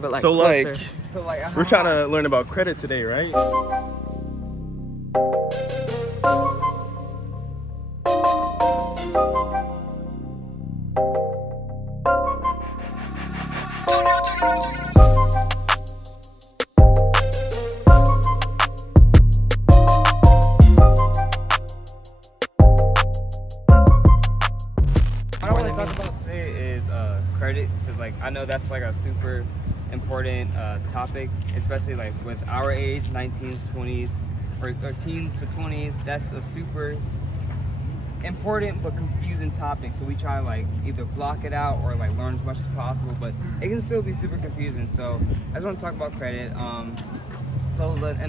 But like So closer. like, So like we're trying to learn about credit today, right? What I want to talk about today is credit, because like I know that's like a super important topic, especially like with our age, 19s, 20s, or teens to 20s. That's a super important but confusing topic. So we try to like either block it out or like learn as much as possible, but it can still be super confusing. So I just want to talk about credit. An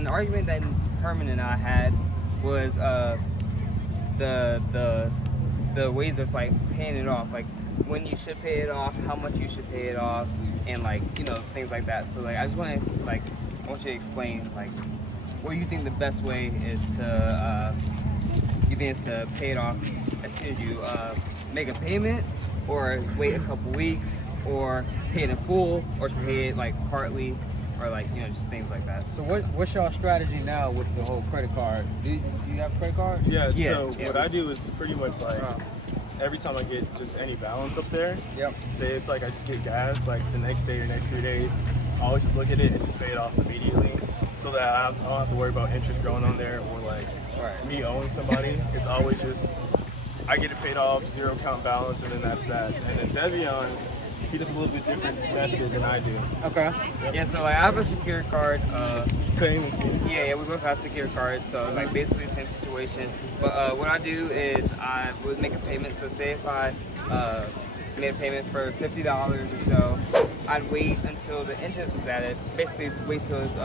argument that Herman and I had was the ways of like paying it off, like when you should pay it off, how much you should pay it off, and like things like that. So like I just want to I want you to explain like what you think the best way is to pay it off as soon as you make a payment, or wait a couple weeks, or pay it in full, or pay it like partly, or like just things like that. So what's your strategy now with the whole credit card? Do you have a credit card? Yeah. Yeah, So yeah. what I do is pretty much like every time I get just any balance up there. Yep. Say it's like I just get gas like the next day or next 3 days. I always just look at it and just pay it off immediately, so that I don't have to worry about interest growing on there or like me owing somebody. It's always just I get it paid off, zero count balance, and then that's that. And then Devion, he does a little bit different method than I do. Okay. Yeah, so like I have a secured card. Same. Yeah, we both have secured cards, so like basically the same situation. But what I do is I would make a payment. So say if I made a payment for $50 or so, I'd wait until the interest was added. Basically, to wait till it's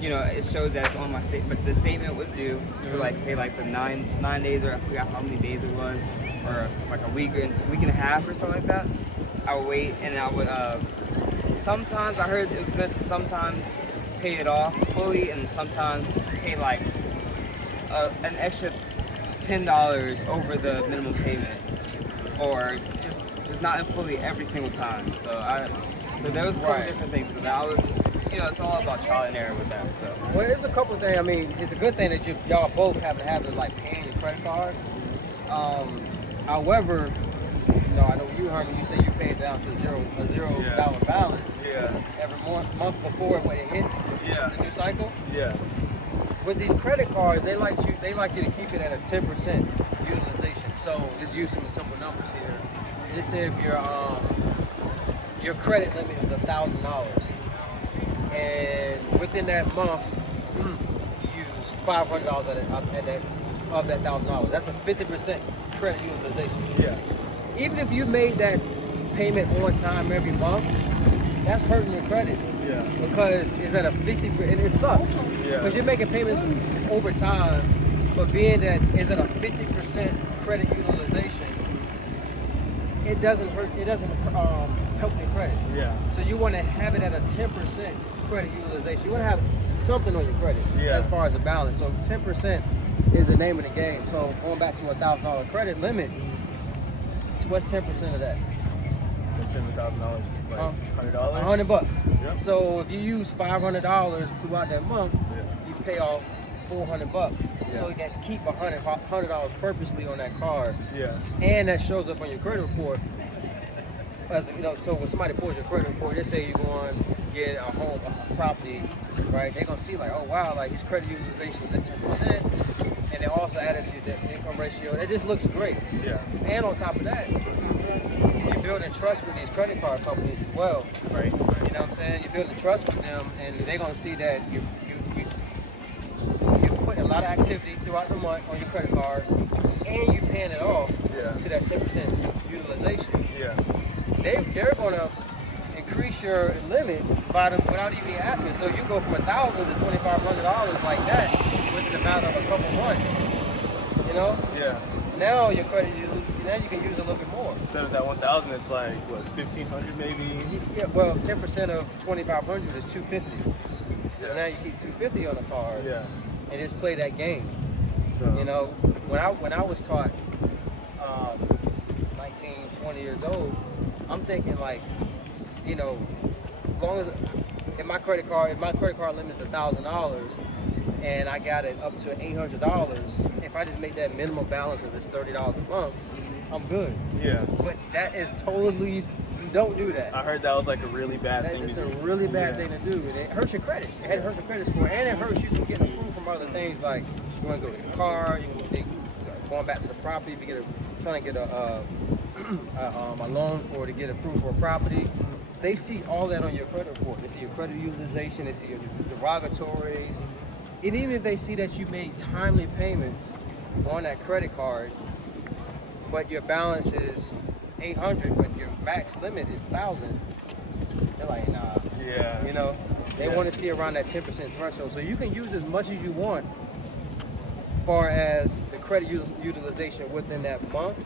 it shows that it's on my statement. The statement was due. So like say like the nine days, or I forgot how many days it was, or like a week and a half or something like that. I would wait, and I would sometimes I heard it was good to sometimes pay it off fully, and sometimes pay like an extra $10 over the minimum payment, or just not in fully every single time. So there was a couple different things. So that was it's all about trial and error with that. So Well, there's a couple of things. I mean, it's a good thing that y'all both have the habit of like paying your credit card. However, I know you, Herman, you say you pay it down to a $0 balance every month before when it hits the new cycle. Yeah. With these credit cards, they like you to keep it at a 10% utilization. So just use some simple numbers here. Just say if your credit limit is $1,000, and within that month you use $500 of that $1,000. That's a 50% credit utilization. Yeah. Even if you made that payment on time every month, that's hurting your credit. Yeah. Because it's at a 50%, and it sucks. Yeah. Because you're making payments over time, but being that it's at a 50% credit utilization, it doesn't hurt. It doesn't help your credit. Yeah. So you want to have it at a 10% credit utilization. You want to have something on your credit as far as a balance. So 10% is the name of the game. So going back to a $1,000 credit limit, what's 10% of that? $10,000, like $100. $100. Yep. So if you use $500 throughout that month, you pay off $400. Yeah. So you can keep $100 purposely on that card. Yeah. And that shows up on your credit report. So when somebody pulls your credit report, they say you're going to get a home, a property, right? They're going to see like, oh wow, like his credit utilization is at 10%. And they also added to the income ratio. That just looks great. Yeah. And on top of that, you're building trust with these credit card companies as well. Right. You know what I'm saying? You're building trust with them, and they're gonna see that you putting a lot of activity throughout the month on your credit card, and you paying it off to that 10% utilization. Yeah. They're gonna increase your limit without even asking. So you go from $1,000 to $2,500 like that within a matter of a couple months. Yeah. Now your credit, now you can use a little bit more. Instead of that 1,000, it's like what, 1,500 maybe. Yeah, well, 10% of 2,500 is 250. So now you keep 250 on the card. Yeah. And just play that game. So When I was taught 19, 20 years old, I'm thinking like, long as if my credit card limit is $1,000 and I got it up to $800, if I just make that minimum balance of this $30 a month, I'm good. Yeah. But that is totally, don't do that. I heard that was like a really bad thing. It's a really bad thing to do. And it hurts your credit. It hurts your credit score, and it hurts you from getting approved from other things like you want to go to your car, going back to the property, if you trying to get a loan to get approved for a property. They see all that on your credit report. They see your credit utilization. They see your derogatories. And even if they see that you made timely payments on that credit card, but your balance is $800, but your max limit is $1,000, they're like, nah. Yeah. You know, they want to see around that 10% threshold. So you can use as much as you want as far as the credit utilization within that month,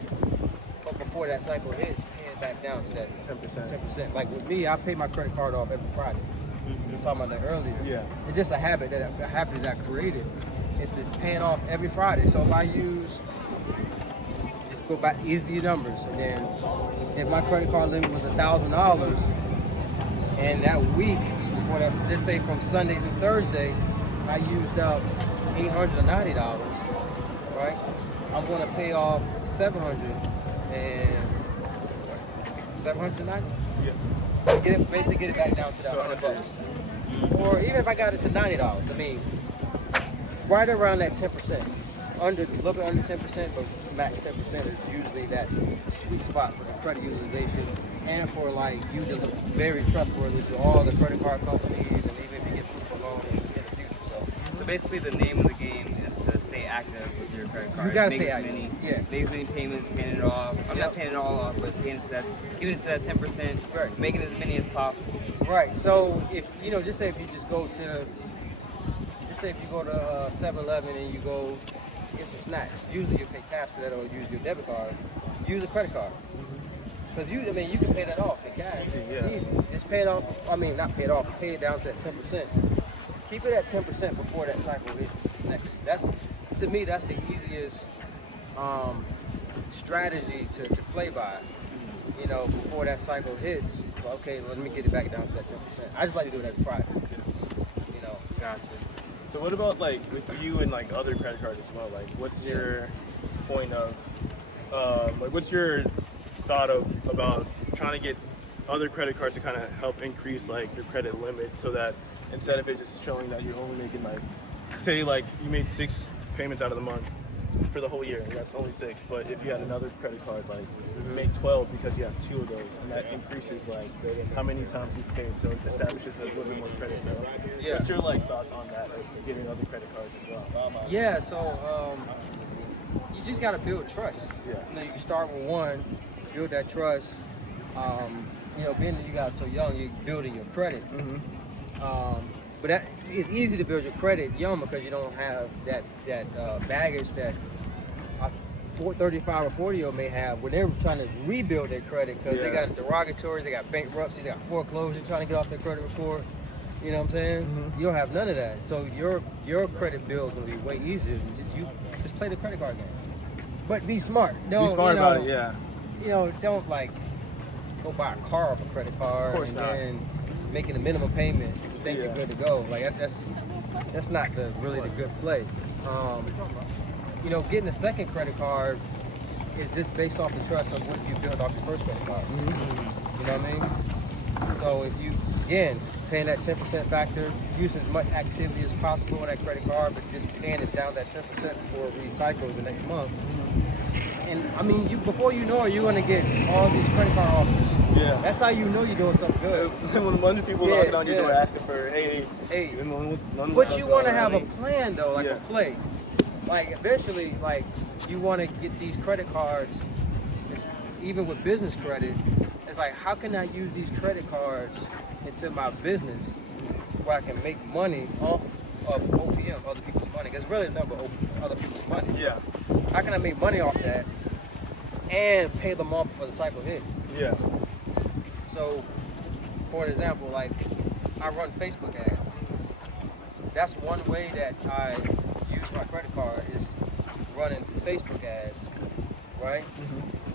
but before that cycle hits, pay it back down to that 10%. Like with me, I pay my credit card off every Friday. We were talking about that earlier. Yeah. It's just a habit that I created. It's just paying off every Friday. So if I just go back, easy numbers, and then if my credit card limit was $1,000, and that week before that, let's say from Sunday to Thursday, I used up $890, right? I'm going to pay off $790. Yeah. Basically get it back down to that $100. Or even if I got it to $90, I mean, right around that 10%. A little bit under 10%, but max 10% is usually that sweet spot for the credit utilization and for like you to look very trustworthy to all the credit card companies, and even if you get proof of loan in the future. So basically, the name of the game is to stay active with your credit card. You gotta Make stay as active. many, make as many payments, paying it off. I'm not paying it all off, but paying it to that, giving it to that 10%, Right. making as many as possible. Right. So if just say if you go to 7-Eleven and you go get some snacks. Usually you pay cash for that or use your debit card. Use a credit card. Because you can pay that off in cash. Easy. Just pay it off. I mean, not pay it off. Pay it down to that 10%. Keep it at 10% before that cycle hits next. To me, that's the easiest strategy to play by. Before that cycle hits. Well, okay, let me get it back down to that 10%. I just like to do it every Friday. Gotcha. So what about like with you and like other credit cards as well? Like, what's your point of, what's your thought about trying to get other credit cards to kind of help increase like your credit limit, so that instead of it just showing that you're only making like, say like you made 6 payments out of the month for the whole year, and that's only 6. But if you had another credit card, like you make 12 because you have 2 of those, and that increases like how many times you paid, so it establishes a little bit more credit. So what's your like thoughts on that, like getting other credit cards as well? Yeah, so you just gotta build trust. Yeah. You can start with one, build that trust. Being that you guys so young, you're building your credit. But it's easy to build your credit young because you don't have that baggage that a 35 or 40-year-old may have when they're trying to rebuild their credit because they got derogatories, they got bankruptcy, they got foreclosure, trying to get off their credit report. You know what I'm saying? You don't have none of that. So your credit bill is going to be way easier. You just play the credit card game. But be smart. Be smart about it, yeah. Don't like go buy a car off a credit card Of course and not. then making a minimum payment and think you're good to go. Like that's not really the good play. Getting a second credit card is just based off the trust of what you built off your first credit card. You know what I mean? So if you, again, paying that 10% factor, use as much activity as possible on that credit card, but just paying it down that 10% before it recycles the next month. And I mean, before you know it, you're gonna get all these credit card offers. Yeah. That's how you know you're doing something good. When a bunch of people knocking on your door asking for, hey. But you want to have a plan though, like a play. Like eventually, like you want to get these credit cards, even with business credit. It's like, how can I use these credit cards into my business where I can make money off of OPM, other people's money? Because really, it's nothing but other people's money. Yeah. How can I make money off that and pay them off before the cycle hit? Yeah. So, for example, like I run Facebook ads. That's one way that I use my credit card is running Facebook ads, right?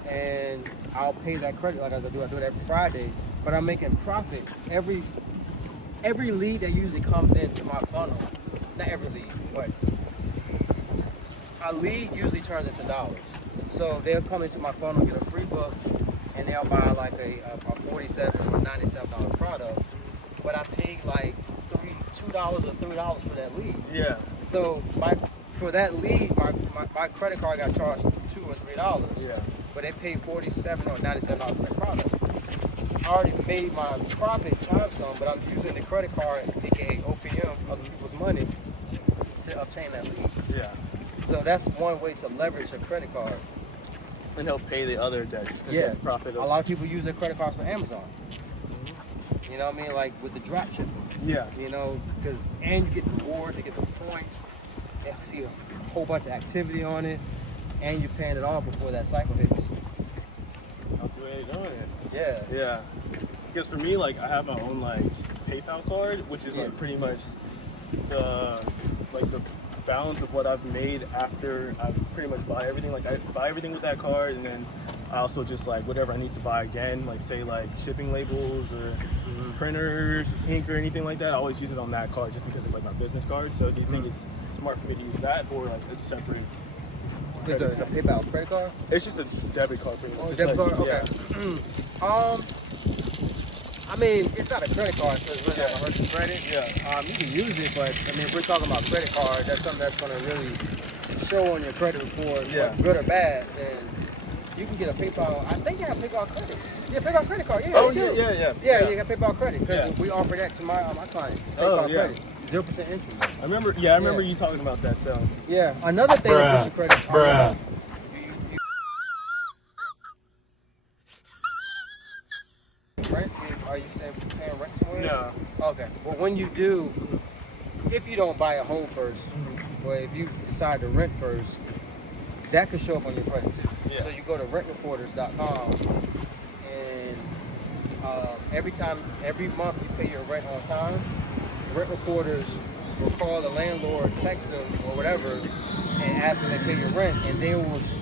And I'll pay that credit like I do it every Friday, but I'm making profit every every lead that usually comes into my funnel, not every lead, but a lead usually turns into dollars. So they'll come into my funnel, get a free book, and they'll buy like a $47 or $97 product, but I paid like $2 or $3 for that lead. Yeah. So for that lead, my credit card got charged $2 or $3. Yeah. But they paid $47 or $97 for that product. I already made my profit times some, but I'm using the credit card, aka OPM, other people's money, to obtain that lead. Yeah. So that's one way to leverage a credit card. And he'll pay the other debt. Just Yeah. Profit. A lot of people use their credit cards for Amazon. You know what I mean? Like with the drop shipping. Yeah. You know, and you get the rewards, you get the points, you see a whole bunch of activity on it, and you're paying it off before that cycle hits. That's the way you're doing it. Yeah. Yeah. Because for me, like, I have my own, like, PayPal card, which is, like, pretty much the balance of what I've made after I pretty much buy everything. Like, I buy everything with that card, and then I also just, like, whatever I need to buy again, like, say, like, shipping labels or printers, ink, or anything like that, I always use it on that card just because it's, like, my business card. So do you think it's smart for me to use that, or, like, it's separate? Is a PayPal credit card? It's just a debit card. Pretty much. Oh, Just debit like, card? Okay. Yeah. I mean, it's not a credit card, so it's really not hurt your credit. Yeah. You can use it, but I mean, if we're talking about credit card, that's something that's going to really show on your credit report, Yeah. good or bad. Then you can get a PayPal. I think they have PayPal credit. Yeah, PayPal credit card. Yeah. Oh, they yeah, do. yeah. Yeah, you got PayPal credit because Yeah. we offer that to my clients. Oh, PayPal yeah. credit, 0% interest. I remember you talking about that. So Yeah. Another thing that boosts your credit. Rent? Are you paying rent somewhere? no. Okay. Well, when you do, if you don't buy a home first, or if you decide to rent first, that could show up on your credit too. Yeah. So you go to rentreporters.com, and every month you pay your rent on time, rent reporters will call the landlord, text them or whatever, and ask them to pay your rent, and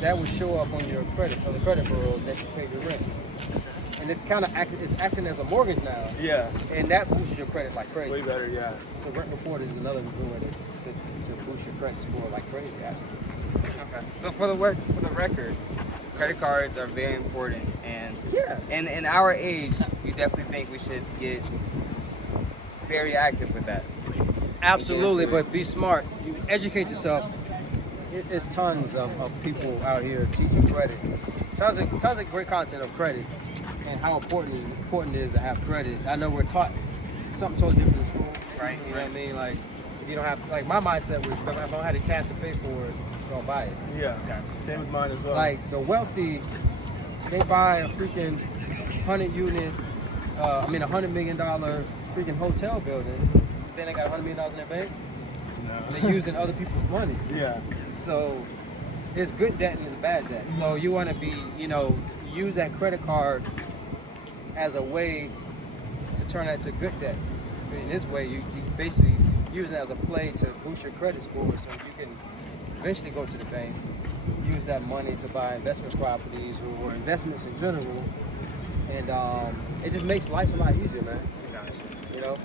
that will show up on your credit, on the credit bureaus that you paid your rent. And it's kind of acting as a mortgage now, Yeah. and that boosts your credit like crazy. Way better. Yeah. So rent reporters is another good way to boost your credit score like crazy, actually. Okay. So for the record, credit cards are very important, and Yeah. in our age, we definitely think we should get very active with that. Absolutely, into it. but be smart. You educate yourself. There's tons of people out here teaching credit. Tons of great content of credit and how important it is to have credit. I know we're taught something totally different in school, Right, You know what I mean? Like, if you don't have, like, my mindset was, if I don't have the cash to pay for it, don't buy it. Yeah. Same with mine as well. Like, the wealthy, they buy a freaking 100 million dollar freaking hotel building. Then they got $100 million in their bank. No. They're using other people's money. Yeah. So it's good debt and it's bad debt. So you want to be, use that credit card as a way to turn that to good debt. In this way, you basically use it as a play to boost your credit score, so you can eventually go to the bank, use that money to buy investment properties or investments in general, and it just makes life a lot easier, man. You know.